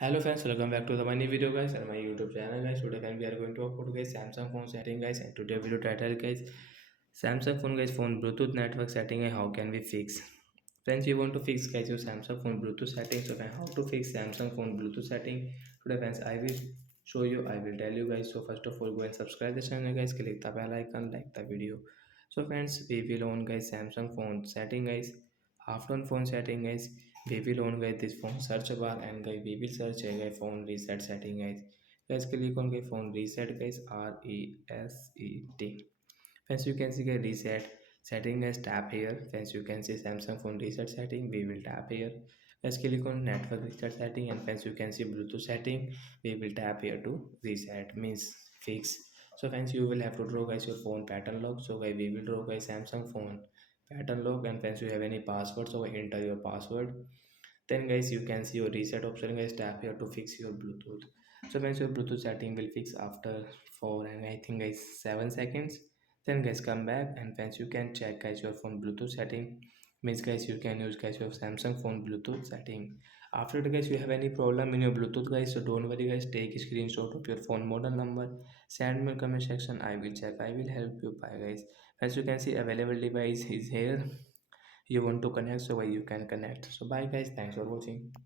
Hello friends, welcome back to the my new video guys and my YouTube channel guys. Today we are going to talk about guys Samsung phone setting guys, and today video title guys Samsung phone guys phone Bluetooth network setting and how can we fix. Friends, you want to fix guys your Samsung phone Bluetooth setting. So how to fix Samsung phone Bluetooth setting today friends, I will show you, I will tell you guys. So first of all, go and subscribe the channel guys, click the bell icon, like the video. So friends, we will on guys Samsung phone setting guys. After on phone setting guys, we will on guys this phone search bar, and guys we will search guys phone reset setting guys. Guys click on guys phone reset guys, reset. Friends, you can see guys reset setting guys, tap here. Friends, you can see Samsung phone reset setting, we will tap here. Let's click on network reset setting, and friends you can see Bluetooth setting, we will tap here to reset means fix. So friends, you will have to draw guys your phone pattern lock. So guys we will draw guys Samsung phone pattern lock, and friends you have any password, so enter your password. Then guys you can see your reset option guys, tap here to fix your Bluetooth. So guys your Bluetooth setting will fix after 4 and I think guys 7 seconds. Then guys come back, and friends you can check guys your phone Bluetooth setting, means guys you can use guys your Samsung phone Bluetooth setting. After that guys you have any problem in your Bluetooth guys, so don't worry guys, take a screenshot of your phone model number, send me a comment section, I will check, I will help you by guys. As you can see, available device is here. You want to connect, so you can connect. So bye guys, thanks for watching.